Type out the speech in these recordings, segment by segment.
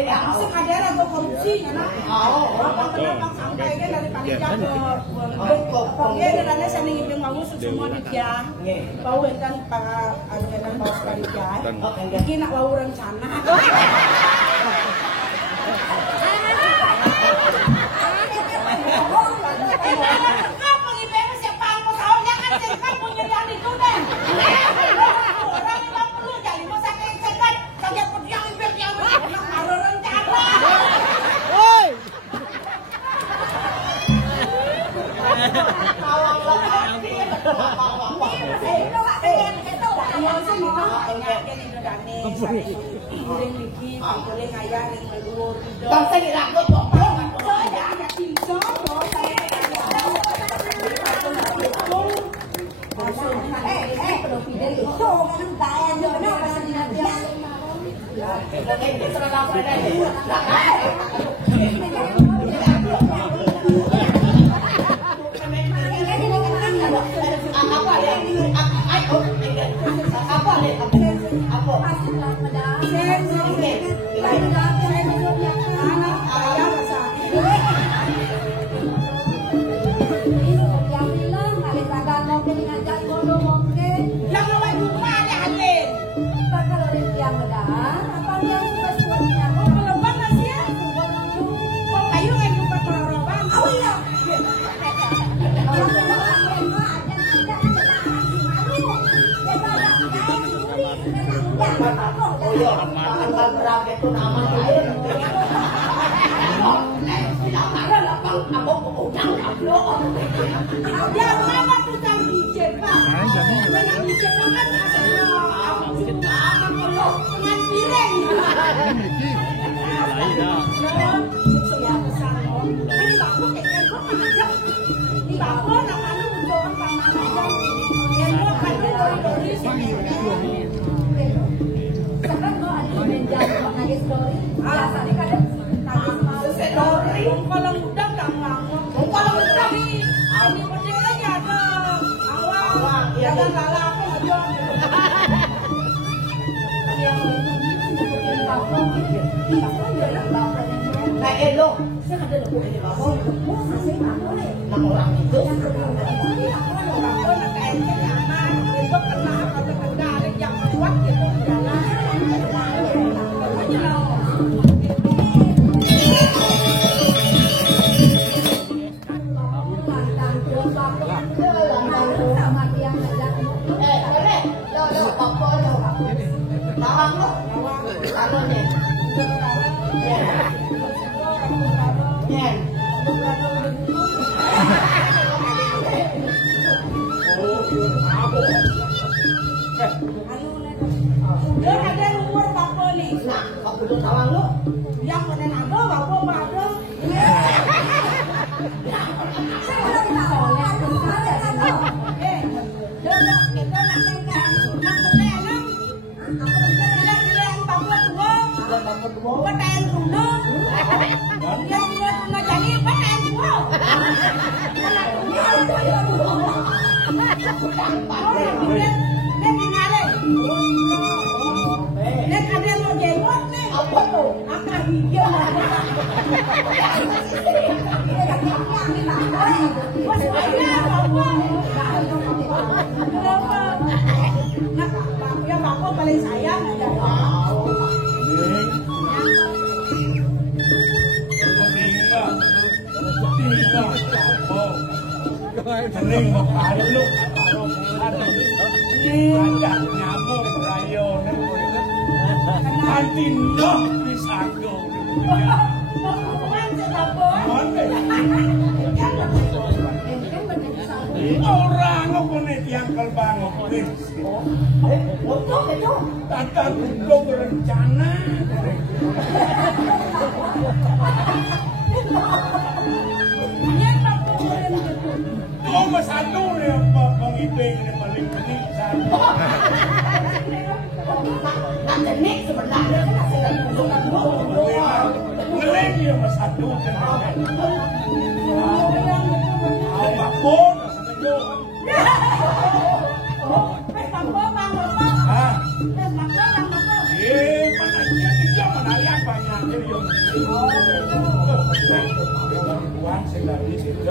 Sing ada atau korupsi karena kenapa sampai kan dari panitia ke pokoknya dan saya ingin mau semua dia bau dan para agen bau panitia ini nak bau rencana apa ini siapa mau tahu jangan cerita punya yang itu deh orang yang perlu jadi masa kecekan saja yang ada rencana.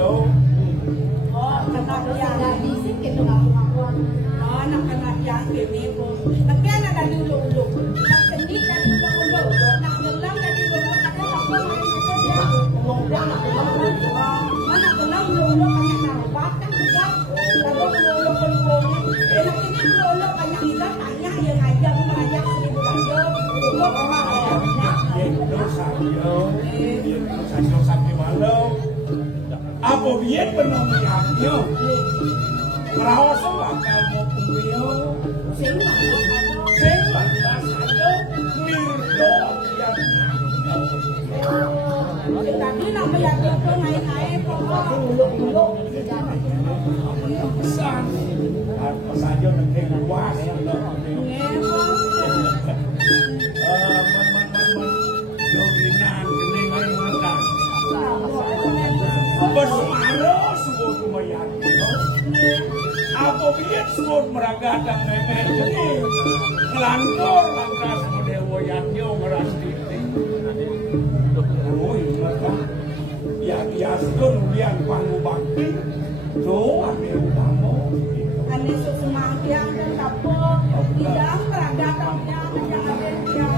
jauh. Oh, kena yang di sini itu ngaku-ngakuan. Oh, nak kena yang ini pun. Tapi anak dari ulu-ulu. Nak sendi dari ulu-ulu. Nak gelam dari ulu-ulu. Ada apa main itu dia? Ngomong dia nak gelam ulu-ulu. Mana gelam ulu-ulu banyak narubat kan juga. Lalu ulu-ulu pun-pun. Enak ini ulu-ulu banyak juga banyak yang ngajak mengajak 1000 lanjut. Ulu orang banyak. Itu saja sakit malam. Apa dia penontonnya? Merawat bakal mau punya. Sembah saja mirdo yang tadi nak bayar itu naik-naik pokok dulu pesan. Apa saja nanti luas. Joginan keningan mata. Bersuara sebuah lumayan. Apa biar sebuah meragadang nenek ini ngelantur langkah sama dewa yatnya ngeras titik. Oh iya kan. Ya biasa nulian panggu bakti. Tuh ada utama. Ane susumantiang dan kapok tidak meragadangnya yang ada dia.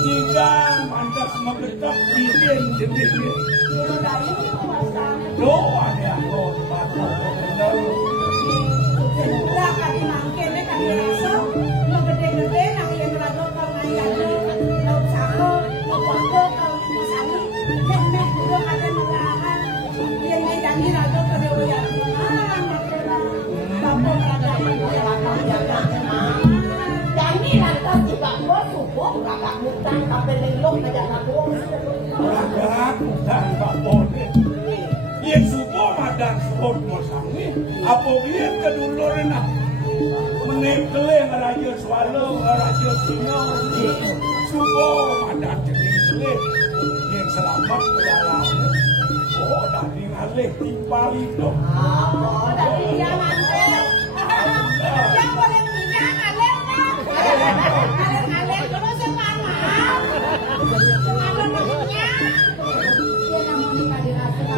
Tidak mantas mengetok izin sendiri. Dulu dari kuasanya. Tuh ada akor bakal kenal. Setelah kali mangkin kali rasa lo gede-gede nang yang berada pengayane lo sako lo waktu kalau misalnya nek dulu ada melahan yang jadi rada kedewa makanya bapak berada jadi lantas juga bos subuh kakak mutang kabel lelong aja aku Kakak mutang bapak Iya subuh madan sport mosangi apa biar kedulur nak menempel ngeraja swallow ngeraja singa subuh madan jadi yang selamat berjalan oh dari ngalih timpal itu oh dari dia nanti yang boleh punya ngalih ngalih terus semangat semangat namanya dia namanya dirasa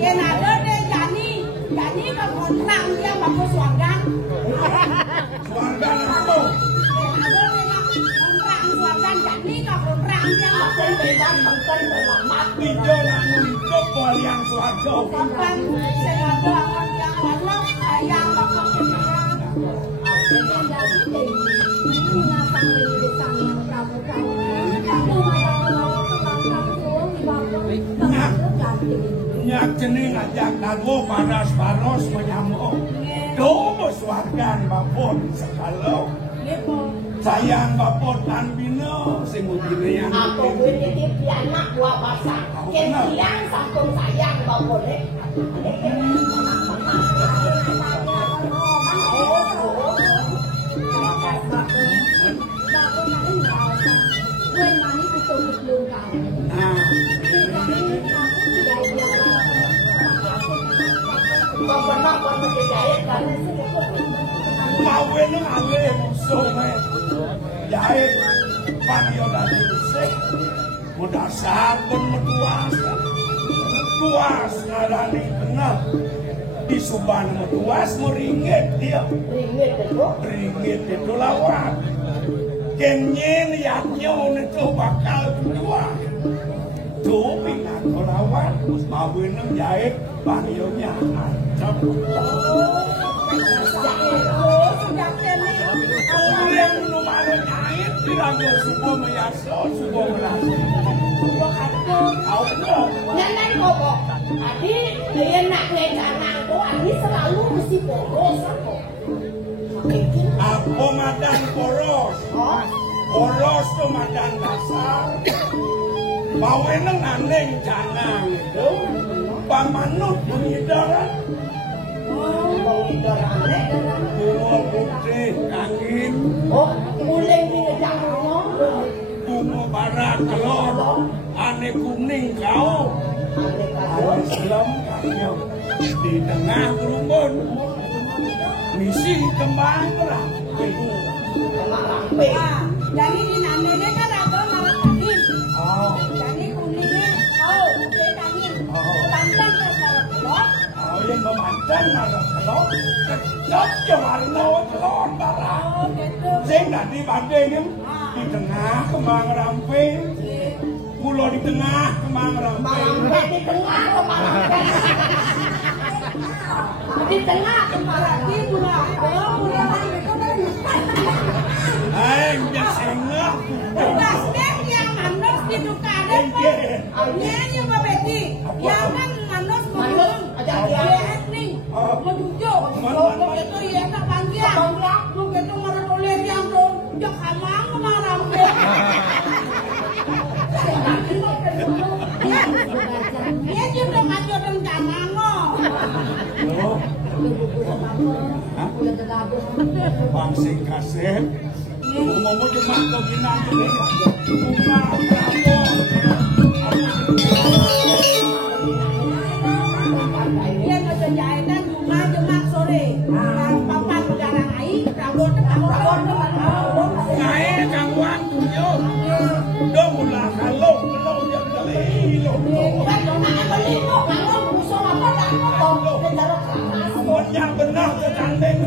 Yang ada deh Jani kontrang dia bagus Swargan. Swargan apa? Yang ada deh kontrang Swargan Jani kontrang dia bagus bebas konten berlamat. Video yang untuk yang Swarga. Konten sengaja akan yang lalu yang bagus kemerang. Yang dari tinggi binatang di desa yang kamu kamu. Kamu malah kebangkang tuh di bawah. Nyak jenis ngajak dago panas-panas menyamuk. Dobo Swargan bapun sekalau. Sayang bapun tan bina sing mudine yang aku titip di anak buah masak. Kian sampung sayang bapun Mawin ngale musuh jahit panggil dari besek mudah sabun metuas tuas ngarani kenal di suban metuas meringit dia ringgit itu lawan kenyen yaknya itu bakal kedua tuh pingat lawan mawin jahit panggilnya ancam yang lumano nyait tidak subuh meyaso subuh merasa nenek ngomong tadi dia nak ngecanangku ini selalu mesti boros apa madan poros poros tuh madan dasar baweneng aneng canang itu pamanut pengidaran bunga putih angin mulai ngejak bunga barat telur ane kuning kau ane selam kanyang di tengah kerumun misi kembang lah. Jadi di nanene kan ada malah angin. Oh, Jadi kuningnya dia angin. Lantang ke telok. yang memantan marah telok, kecot yang warna telok barang. Oh gitu. Saya nggak di bandingin di tengah kembang ramping, pulau di tengah kembang ramping. Di tengah kemarin. Di tengah kemarin. Di bulan. Oh bulan itu kan. Yang sengah. Basket yang manus di dukaran Pak. Nyanyi Mbak Betty. Yang kan manus ngomong. Dia acting. Mau jujur. Mau itu ya tak panjang. Mau itu marah oleh yang dong. Jak hamang marah. Dia juga maju rencana no. Bang sing kasih. Ngomong cuma kau gina jadi rumah Dia ngejahitan rumah jemak sore. Papan pegarang air, rabot. Naik kangwang tujuh. Dong ulah kalau belum dia beli lo. Semuanya benar terkandeng.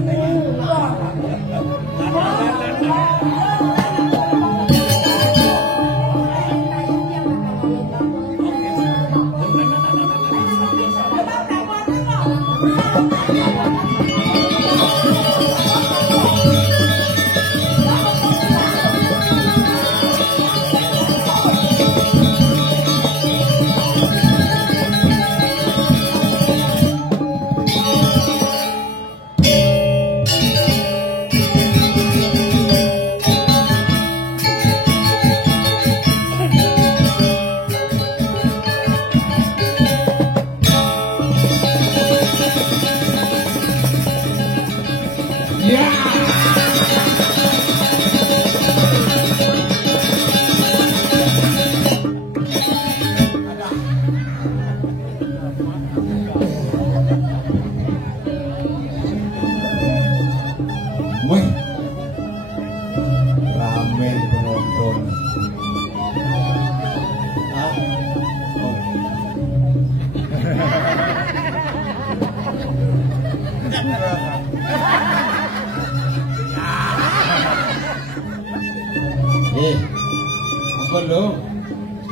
Ampun lo,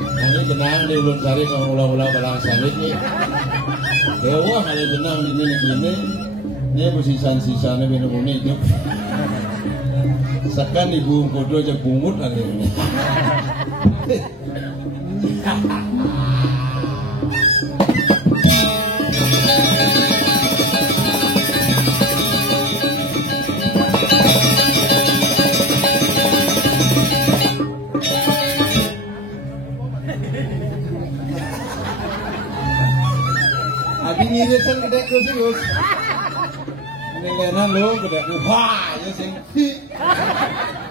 ini kenang di Ulun Sari kalau ulah-ulah balang sawit ni. Dewa kalau kenang ini, ni bersisa-sisanya minum itu. Sekan ibu kodo aja bungut lagi ini. Ngirisan gede ku serius. Nelenan lo gede ku wah ya sing.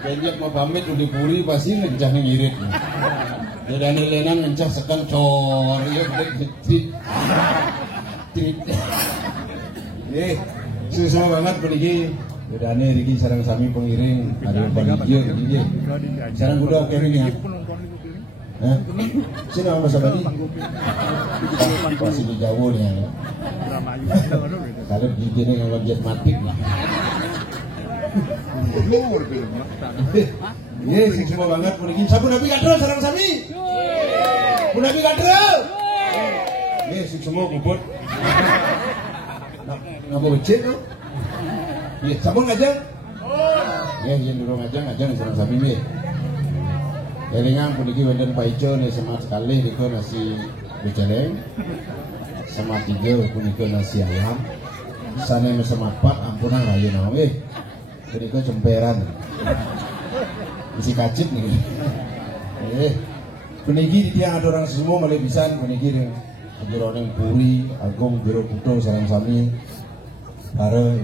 Benjek mau pamit udah puri pasti ngencah ngirit. Ya nelenan ngencah sekan cor ya gede. Susah banget pergi. Udah nih Riki sareng sami pengiring ada panitia ini. Sareng udah oke nih. Sini orang bahasa Bali masih di Jawa nih ya. Kalau begini yang wajib mati iya sih semua banget mungkin sabu nabi kadro sarang sami pun nabi kadro iya sih semua kubut nggak mau becek no iya sabu ngajang iya yang dulu ngajang sarang sami nih. Jadi ngang puniki wenden Pak Ijo nih semat sekali niko nasi beceleng, semat tiga puniki nasi ayam, sana nih semat pat ampunan raya nawe, puniki cemperan, isi kacip nih, puniki di tiang ada orang semua mulai pisan puniki nih, jeroneng puri, agung jero puto sarang sami, bare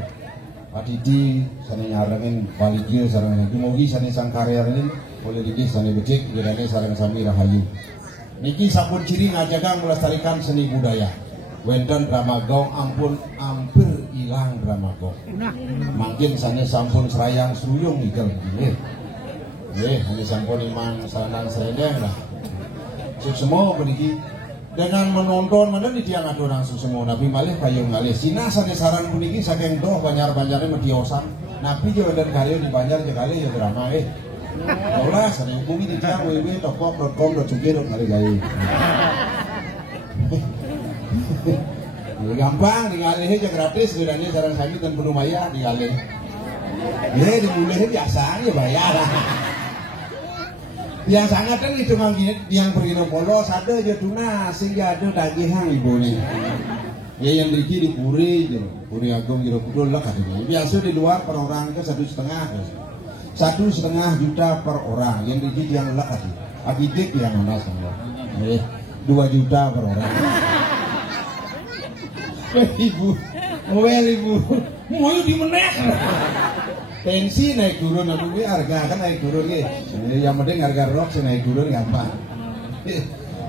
Adidi sana nyarengin baligir sarang lagi mogi sana sang karya ini. Boleh dikis sana becek, jirane sarang sami rahayu. Niki sampun ciri ngajaga melestarikan seni budaya. Wenten drama gaung ampun hampir hilang dramaku. Makin sana sampun serayang suyung ikel nggih. Nggih, hanya sampun imang salanang serendeng lah. Semua beniki dengan menonton mana di tiang ada orang semua Nabi malih kayu ngalih Sina saran beniki saking doh banjar-banjarnya mediosan Nabi juga dan kayu di banjar kali ya drama Olah sana hubungi di tiang www.tokpok.com.uk.kali gampang digalih aja gratis bedanya saran kami dan penuh maya digalih ya dimulai biasa ya bayar yang sangat kan itu yang perino polos ada aja tuna sehingga ada dagihan ibu nih ya yang diki di puri agung gitu kudul lah katanya biasa di luar per orang ke 1,5 juta per orang yang diki yang lah katanya abidik yang mana sama 2 juta per orang ibu mau di menek tensi naik turun aduh harga kan naik turun yang penting harga rok naik turun gampang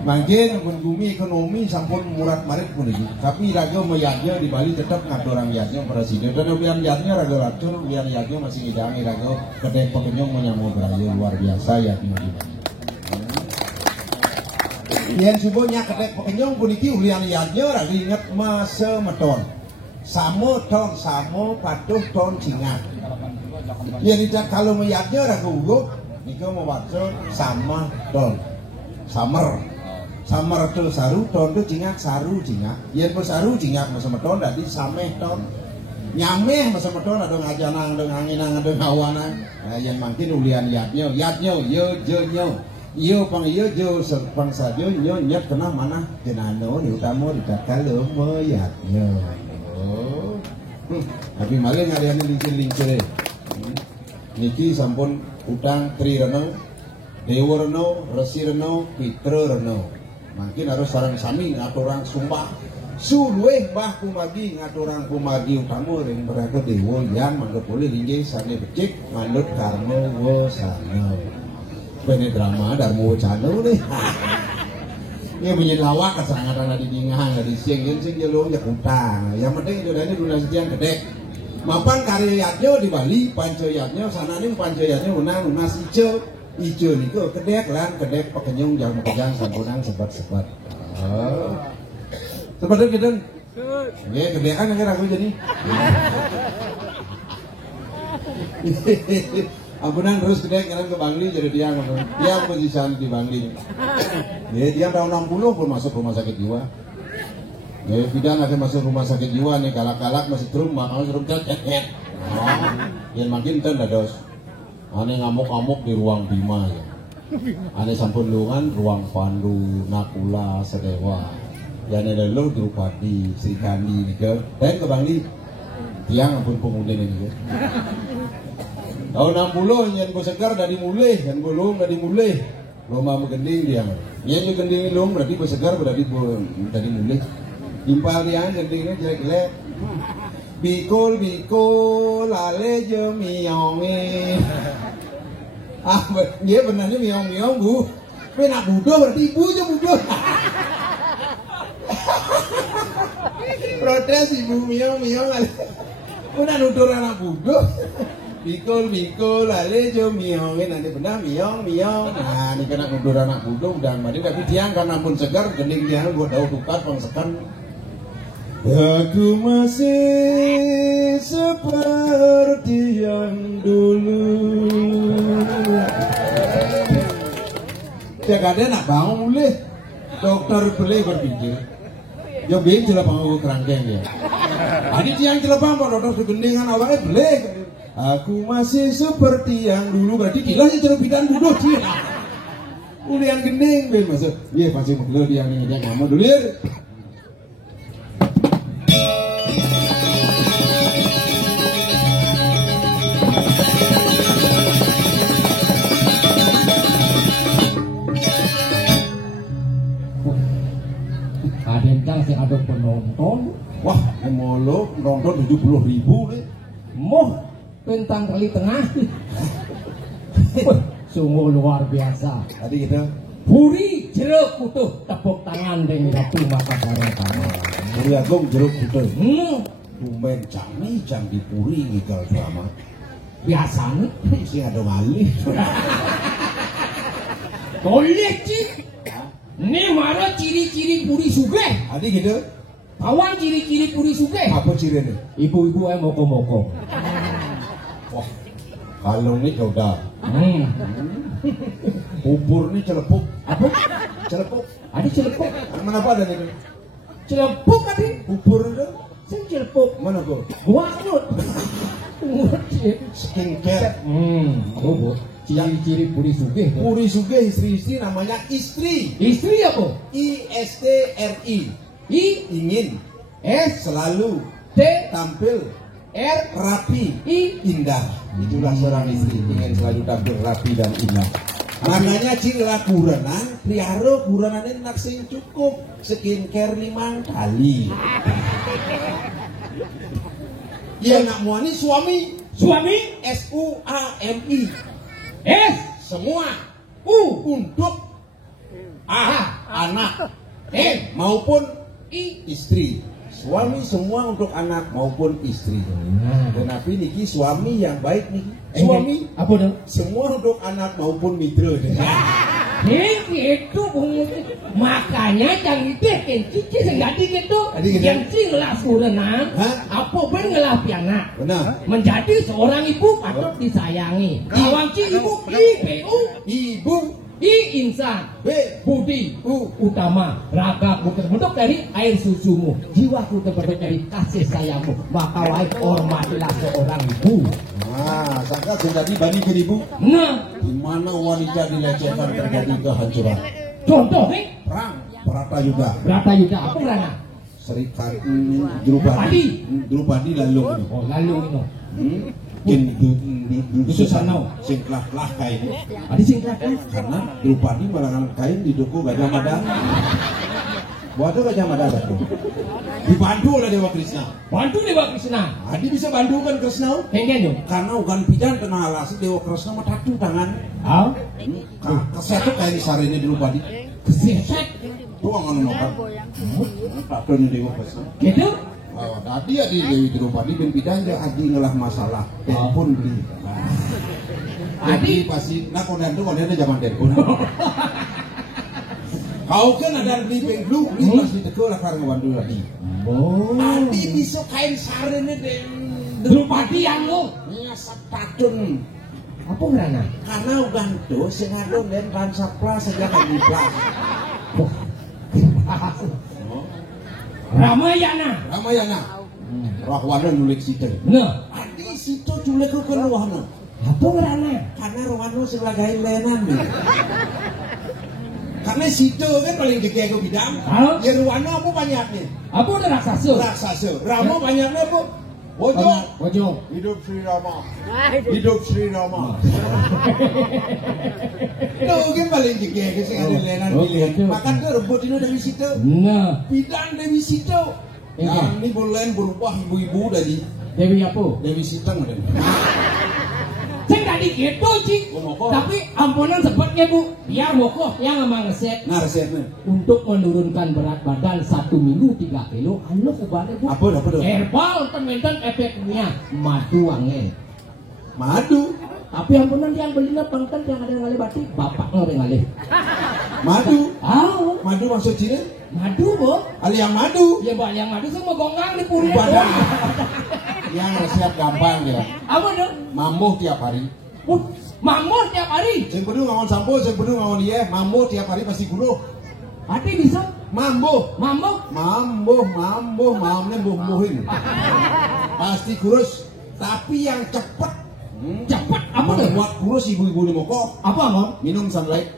mungkin bumi ekonomi sampun murah marit pun ini tapi raga meyaknya di Bali tetap ngatur orang yaknya presiden dan ubian yaknya raga racun ubian yaknya masih hidangi raga kedai pekenyong menyambut raya luar biasa ya di Bali yang subuhnya kedai pekenyong pun ini ubian yaknya raga ingat masa meton samo patuh ton singat ya tidak kalau meyaknya ragu ugo itu mau baca sama ton samar itu saru ton itu jingat saru jingat ya saru jingat masa meton tadi sameh ton nyameh masa meton ada ngajanang ada nganginang ada ngawanang yang makin ulian yaknya yo pang yo pang sajo yo nyat kena mana jenano di utama di kalau meyaknya tapi malah ada yang lincir niki sampun utang Tri Reno, Dewa Reno, Resi Reno, Pitra Reno. Makin harus sarang sami ngaturang sumpah. Sulueh bah kumagi ngaturang kumagi utama yang berada Dewa yang mangga boleh linggih sane becik manut karma wasana. Bene drama darmo wacana nih. Ini menyelawak kesangaran di dingah di sing jelung ya utang. Yang penting itu dari dunasian gede. Mapan karyatnya di Bali, pancayatnya sana nih pancayatnya unang unas ijo nih kok kedek lan kedek pekenyong jangan pegang sampunang sebat. Seperti gitu. Ya kedekan akhir aku jadi. Ampunan terus kedek jalan ke Bangli jadi dia posisi di Bangli. Ya dia tahun 60 pun masuk rumah sakit jiwa. Ya, bidang akan masuk rumah sakit jiwa nih, kalak-kalak masih trauma, kalau suruh cek. Yang makin ten dados. Ane ngamuk-ngamuk di ruang Bima ya. Ane sampun lungan ruang Pandu, Nakula, Sedewa. Yang ada lo di Rupati, Sri Kandi nih ke. Dan ke Bangli, tiang ampun pemuda ini. Tahun 60 yang gue segar dari mulai, yang gue lung dari mulai. Lomba menggending dia. Yang gending lung berarti gue segar berarti dari mulai. Impal yang gendingnya jelek-jelek bikul lale je miyongi dia benarnya miyong bu tapi nak budo berarti ibu aja budo protes ibu miyong udah nutur anak budo bikul lale je miyongi nanti benar miyong nah ini kena nutur anak budo udah mati tapi tiang karena pun segar gending dia buat daun tukat pangsekan. Aku masih seperti yang dulu. Tiap ada nak bangun mulai. Dokter boleh berpikir. Yo bin celah bangun kerangkeng ya. Adi tiang celah bangun dokter segendingan awalnya boleh. Aku masih seperti yang dulu berarti gila sih celah bidan bodoh sih. Ulian gending bin masuk. Iya pasti mau dia nih dia kamu dulu. Ada penonton, wah, emolo nonton 70.000 nih, moh pentang kali tengah, sungguh luar biasa. Tadi kita puri jeruk utuh tepuk tangan dengan satu mata bareng. Puri agung jeruk utuh. Tumben cami jam dipuri ngigal drama. Biasanya Sing ada malih. boleh cik. Ini mana ciri-ciri puri sugih? Adi gitu. Kawan ciri-ciri puri sugih. Apa cirinya? Ibu-ibu yang moko-moko. Wah, kalau ini udah. Bubur ini celepuk. Apa? Celepuk. Ada celepuk. Mana apa ada nih? Celepuk tadi. Bubur itu. Saya celepuk. Mana kok? Gua nut. Skincare. Oh, ciri-ciri puri sugih. Puri sugih istri-istri namanya istri. Istri apa? ISTRI. I Ingin. S Selalu. T Tampil. R Rapi. I Indah. Itulah seorang istri. Ingin selalu tampil rapi dan indah. Makanya cila kurenan, priaro kurenannya nak sing cukup. Skincare 5 kali. Ya nak muani suami. suami SUAMI. S Semua. U Untuk anak. Maupun I istri. Suami semua untuk anak maupun istri. Kenapa niki suami yang baik nih? Suami apa dong? semua untuk anak maupun mitra. Itu makanya jangan itu cici senggati gitu. Adi gitu? Yang cing ngelah surenang, Hah? apa pun ngelah pianak. Benar. Menjadi seorang ibu patut disayangi. Iwanci ibu IPU, Ibu I insan, B budi, utama, ragamu terbentuk dari air susumu, jiwaku terbentuk dari kasih sayangmu, maka wahai hormatilah seorang ibu. Nah, sangka jadi bani ke ibu. Nah, Di mana wanita dilecehkan terjadi kehancuran. contohnya Perang, Perata juga. berapa yuda apa berana? Serikat Drupadi. Drupadi lalu ini. Oh lalu ini, Susano sing kelah-kelah kain. ada singkat kan? Karena Drupadi malangan kain diduku Gajah Mada. Buat itu Gajah Mada satu. Dibantu oleh Dewa Krishna. Bantu Dewa Krishna, Adi bisa bantu kan Krishna? pengen dong? Karena ugan pidan kena alasi Dewa Krishna mah tatu tangan. Ah, Kesetu kain sari ini Drupadi. keseset, Tuh ngono makan. Tatu ini Dewa Krishna. gitu? Oh, tadi adi Dewi Drupadi ben pidan dia adi ngelah masalah. Telepon beli. Adi pasti nak konden tuh konden zaman telepon. Kau kan ada beli benglu, beli pasti teko lah karena wandu lagi. Oh, Adi bisa kain sari ini deh. Drupadi yang lo, Nya satadun. apa berana? Karena ugan tuh sengadon dan pansapla sejak kami plas. Ramayana, Ramayana. Rahwana nulik situ. nah, Adi situ culik ke Rahwana. apa berana? Karena Rahwana sebelah kain lenan nih. Karena situ kan paling gede ke bidang. Halo? Ya Rahwana apa banyaknya? Apa udah raksasa? Raksasa. Rama banyaknya apa? Bojo. Bojo. Hidup Sri Rama. Hidup Sri Rama. Tuh kan paling gede ke sing ada lenan Oh, pilihan. gitu. Makan tuh rebut itu dari situ. Nah, Bidang Dewi Situ. Iya. Nah, ini boleh berubah ibu-ibu dari Dewi apa? Dewi Siteng. Saya tadi gitu cik, Moko. tapi ampunan sepatnya bu, biar moko yang emang resep Nah resepnya. untuk menurunkan berat badan 1 minggu 3 kilo. Anu kepada bu. Apa tuh? Herbal teman-teman efeknya madu wangi. Madu. Tapi ampunan yang belinya pangkat yang ada ngalih batik, bapak ngalih. Madu. Ah, Madu maksud Cina? madu bu. Ali yang madu. Ya mbak yang madu semua gonggang di puri. Badan. Yang resep gampang ya. Apa dong? Mambuh tiap hari. Mamur tiap hari. Sing kudu ngawon sampo, sing kudu ngawon iye. Mambuh tiap hari pasti guluh. Hati bisa. Mambuh. Mamuk. Mambuhnya buh-buhin. Pasti kurus. Tapi yang cepet. Cepat. Apa tuh? Buat kurus ibu-ibu di moko. Apa ngom? Minum sunlight.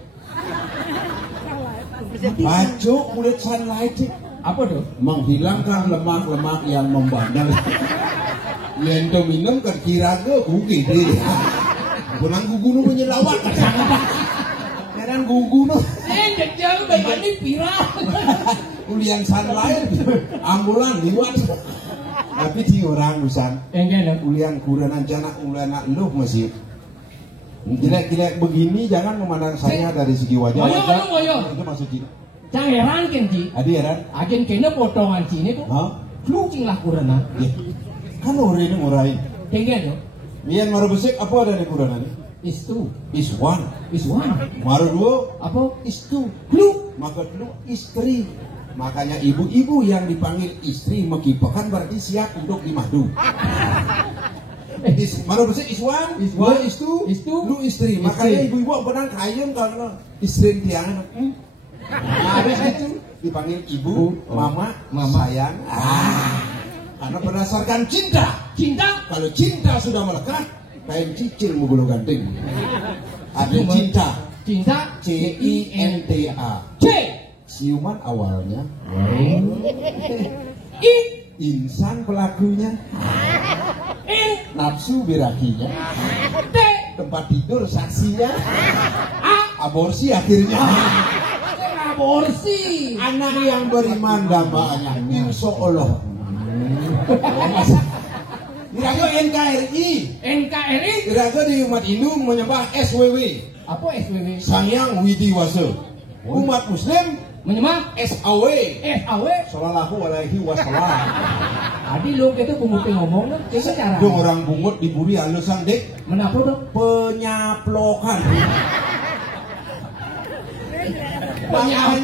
Baju kulit sunlight. Apa tuh? Menghilangkan lemak-lemak yang membandel. Yang itu minum kan kira-kira gugi deh. Bukan gugu nu penyelawat kan. Kadang gugu nu. Jajal baik ini viral. Ulian sunlight. Ambulan liwat. Tapi di orang usan. Enggak Ulian kurenan janak ulian lu masih. Jelek-jelek begini jangan memandang saya dari segi wajah. Ngoyo. Itu maksud Cina. Cang heran kan Ci. Adi heran. Agen kena potongan sini tuh. Hah? Klucing lah kurana. Ya. Kan orang ini ngurai. Tenggen yo. Mian maru besek apa ada di kurana ini? Istu. Is one. Maru dua Apa? istu. Klu. Maka klu istri. Makanya ibu-ibu yang dipanggil istri mekipakan berarti siap untuk dimadu. Maru besek is one. Dua istu. Klu istri. Makanya ibu-ibu benang kayun kalau istri tiangan. Harus gitu dipanggil ibu, mama, sayang. Karena berdasarkan cinta. Kalau cinta sudah melekat, kain cicil mugulu ganting. Ada cinta. CINTA. C. Siuman awalnya. I. Insan pelakunya. Nafsu birakinya. T. Tempat tidur saksinya. A. Aborsi akhirnya. Aborsi. Anak yang beriman dambanya. Insya Allah. Dirago NKRI. Dirago di umat Hindu menyembah SWW. Apa SWW? Sangyang Widiwasa. Umat Muslim Menyembah SAW. SAW. Sallallahu alaihi wasallam. Tadi lu itu bungutin ngomong dong. Itu cara. Dong orang bungut diburi alasan dek. Menapa dong? Penyaplokan. Makanya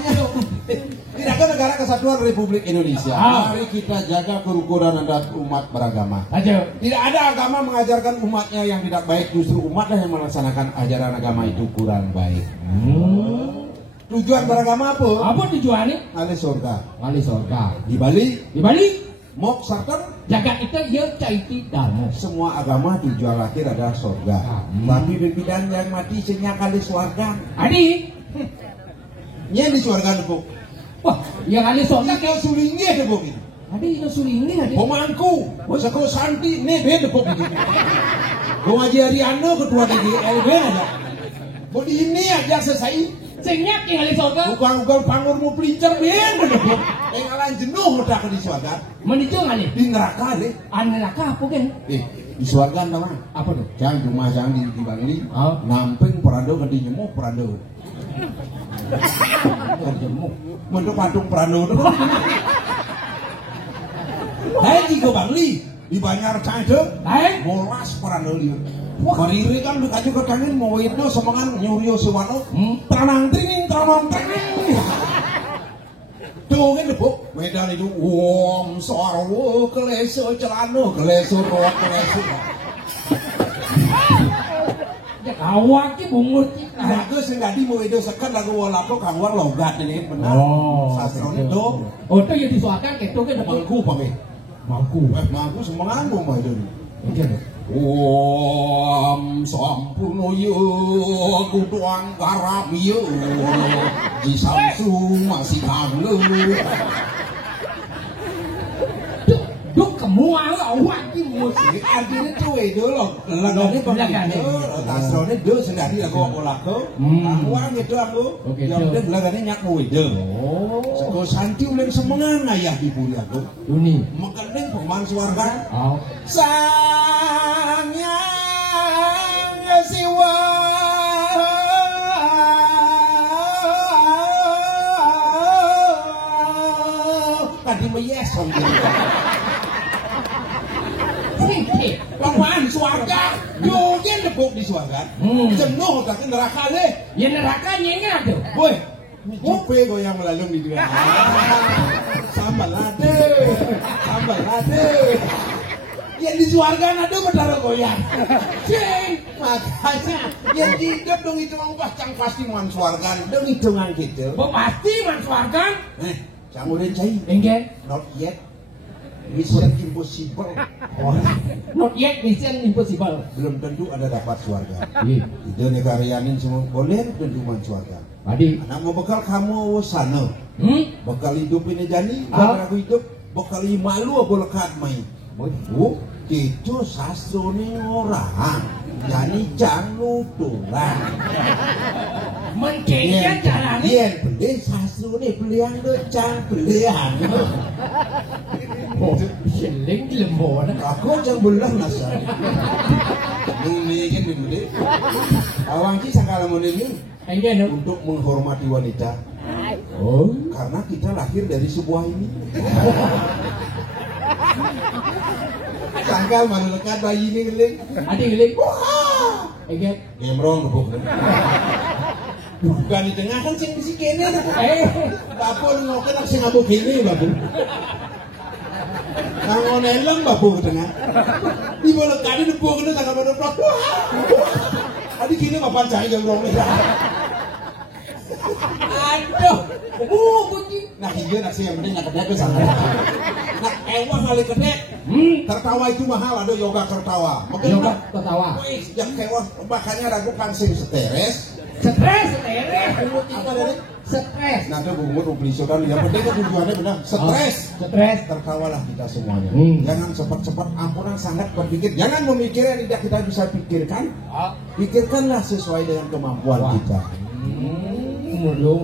tidak ada negara kesatuan Republik Indonesia. Mari kita jaga kerukunan adat umat beragama. Aja. Tidak ada agama mengajarkan umatnya yang tidak baik, justru umatlah yang melaksanakan ajaran agama itu kurang baik. Tujuan beragama apa? Apa tujuannya? Ngali surga. Di Bali. Mok sartan. Jagat itu ya caiti dharma. Semua agama tujuan akhir adalah surga. Tapi berbidang yang mati senyak kali surga. Adi. Nya di surga debuk. Wah, yang kali surga Kayak sulingnya debuk itu. Adi itu sulingi adi. Pemangku, Sakau Santi, nebe debuk itu. Gua ngaji Ariano ketua DGLB ada. Mau di ini aja selesai. Senyak yang kali surga. Bukan pangurmu pelincer ben debuk. Yang alan jenuh udah ke di surga. Menicu kali. Di neraka deh. Neraka apa kan? Di surga nama. Apa tuh? Jangan rumah jangan di Bangli. Namping perando ke di nyemuk perando. Untuk patung perando itu. Hai jika Bangli di Banjar Cade. Molas perando liur. Mariri kan lu kaju ketangin mau itu semangan nyurio sewano. Tranang tringing. Tuh kan debuk medan itu wong sarwo keleso celano keleso roh keleso. Ya kawak ki bungut ki. Lagu sing dadi mau itu seket lagu walapo kangwar logat ini benar. Sastrone do. Oh itu ya disuakan itu kan Mangku pame. Mangku semangan mau itu. Om sampurno yo kuduang garap yo di Samsung masih kangen. Duk kemuang awak ki musik Artinya tuh itu loh lagane pemilih tasrone do sendiri aku olako uang itu aku yang udah lagane nyaku itu Sakau Santi ulang semangan ayah ibu aku ini makannya pemain suarga Sanyang siwa tadi meyes Lawan suarga, jogen debuk di suarga. Jenuh tak neraka deh. Ya neraka nyengat tuh. Boy, jupe goyang melalung di dia. Sambal lade. Yang di suarga nado bedara goyang. Cing, makanya yang hidup dong hitungan pacang pasti man suarga, dong hitungan gitu. Pasti man suarga. Jangan cai. Enggak. Not yet. Mission impossible. Not yet mission impossible. Belum tentu ada dapat surga. Itu negarayanin semua boleh tentu man surga. Adi. Anak mau bekal kamu sana. Bekal hidup ini jani. Aku hidup bekal malu apa lekat main. Itu sastro ni orang. Jani jangan tulang. Mencegah caranya. Iya, beli sastro ni beliang decang beliang. Seling lembo na. Aku yang belah nasa. Ini kan dibeli. Awang ki sangkala ini untuk menghormati wanita. Karena kita lahir dari sebuah ini. Sangkal malu lekat bayi ini geling. Adi geling. Wah. Ingat. Gemrong gebuk. Bukan di tengah kan sing mesti kene. Bapak ngoken sing ngabuk gini babu. Nang oneleng babu ke tengah. Di bawah kali debu kene tak ada plak. Adi gini bapak cai gemrong. Aduh. Bunyi. Nah iya nasi yang penting nak kedek sana. Nah ewah kali kedek. Tertawa itu mahal, ada yoga tertawa. Yoga tertawa. Wih, yang kewah makanya ragukan sing stres. Stres. Apa dari? Stres. Nah, itu bungut beli sokan. Yang penting kan tujuannya benar. Stres. Stres. Tertawalah kita semuanya. Jangan cepat-cepat ampunan sangat berpikir. Jangan memikir yang tidak kita bisa pikirkan. Pikirkanlah sesuai dengan kemampuan kita.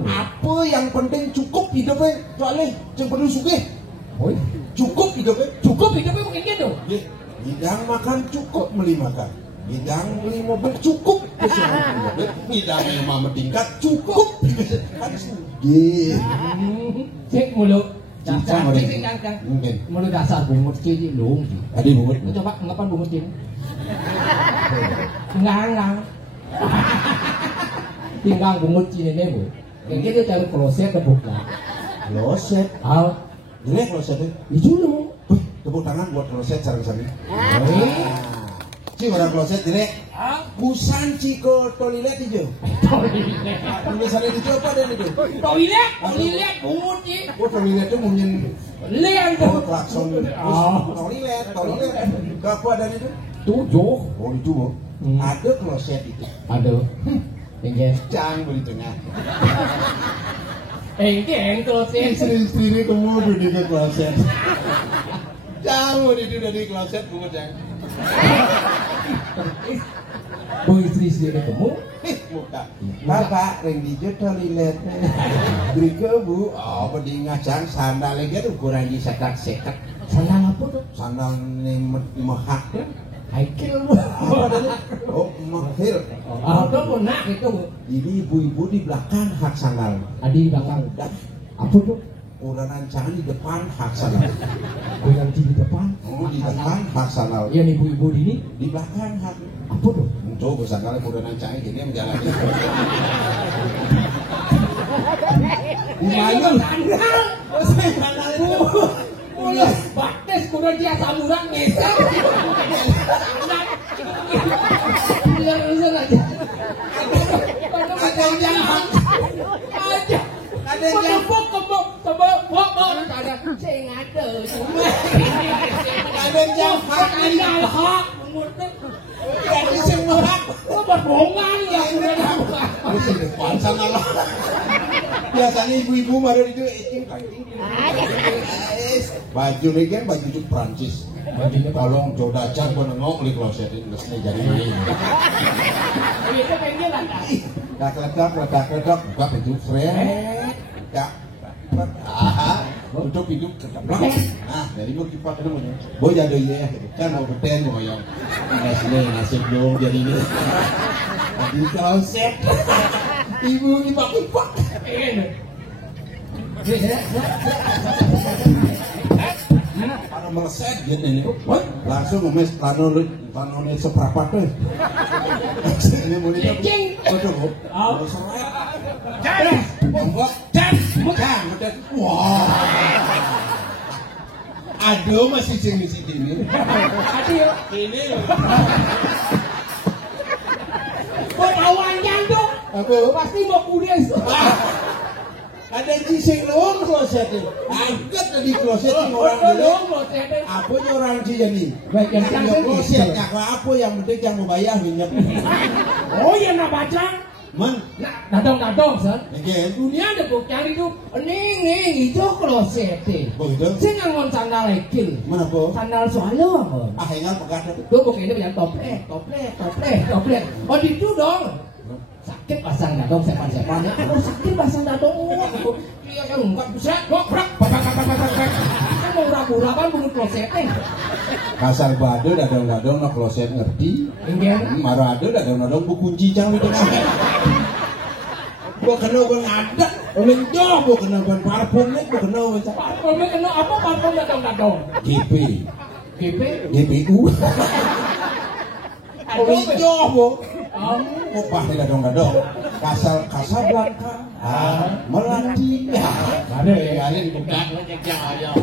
Apa yang penting cukup hidupnya, soalnya yang perlu sugih. Cukup hidupnya mungkin gitu. Bidang makan cukup beli makan. Bidang beli mobil cukup bidang imam tingkat cukup kan sugih. Cek mulu. Dasar mungkin. Mulu dasar bungut cilik lung. Tadi bungut. Coba ngapain bungut cilik? Ngang. Tinggal bungut cilik ini bu. Kayak gitu cari kloset kebuka. Kloset. Ini klosetnya. Itu loh. Tepuk tangan buat kloset sarang-sarang. Si orang kloset ini. Busan ciko toilet hijau. Tulisannya itu apa dan itu? Toilet bungut cilik. Toilet itu mungkin. Lian tuh. Klakson. Toilet. Berapa dan itu? 7. Oh itu bu. Ada kloset itu. Ada. Enggak. Jangan beli tengah. Enggak kloset. Istri ini kemudian di kloset. Jauh itu dari kloset bungut jangan. Bu istri kamu? Muka. Bapak ring di toilet. Berikut bu. Oh pendingasan sandal lagi tuh kurang disekat-sekat. Sandal apa tuh? Sandal mehak. Haikil. Oh mahir. Itu punak itu bu. Ini ibu-ibu di belakang hak sandal. Di belakang. Apa tuh? Orang rancangan di depan hak sandal. Orang di depan. Oh di depan hak sandal. Yang ibu-ibu ini Di belakang hak. apa tuh? Coba sandalnya orang rancangan gini menjalani. Gimana sandal? Sandal itu. Mulai bates kurang dia samuran ngesel. Ular aja. Ada yang jahat. Aja. Ada yang kebok ada sing ada. Ada yang jahat. Sandal hak. Jadi sing mehak. Berbongan ya udah dapat. Di depan sandal. Biasanya ibu-ibu baru itu baju ini kan baju itu Prancis. Bajunya tolong jodacan pun nengok di kloset ini terus jadi main. Itu kayaknya lah. Ledak buka pintu seret. Ya. Tutup pintu kedablak. Nah, dari mau kipak itu namanya. Boy jadi ya, kan mau beten mau yang nasib dong jadi ini. Di kloset. Ibu kipak. Kalau meleset gitu ini, langsung ngemes tanonnya seberapa tuh. Ini mau Cing. betul bu. Wah. Aduh masih sini. Aduh. Ini. Kok awannya tuh? Apa? Pasti mau kuliah. Ada cising luar kloset itu. Angkat tadi kloset orang dulu. Apa orang cijani? Baik yang kloset apa yang penting yang mau bayar minyak. Oh ya nak baca. Man. Datang san. Again. Dunia ada kok cari tuh. Ning itu kloset. Begitu. Saya ngangon sandal lekil. Mana po? Sandal soalnya apa? Ingat pegat itu. Tuh pokoknya ini yang toplet. Oh itu dong. Sakit pasang dadong sepan-sepan ya. Aku sakit pasang dadong. Dia kan enggak bisa goprak. Kan mau ragu-ragu bungut klosetnya. Kasar bado dadong-dadong nak kloset ngerti. Enggak. Marado dadong-dadong bu kunci cang itu. Gua kena gua ngadak. Oleh jauh bu kenal ban parfum nih bu kenal wes. Parfumnya kena apa parfum datang-datang? GP, GP? GPU. Oleh jauh bu. Upah tidak dong. Casablanca, Melati. Ada ya, ada di budak lah yang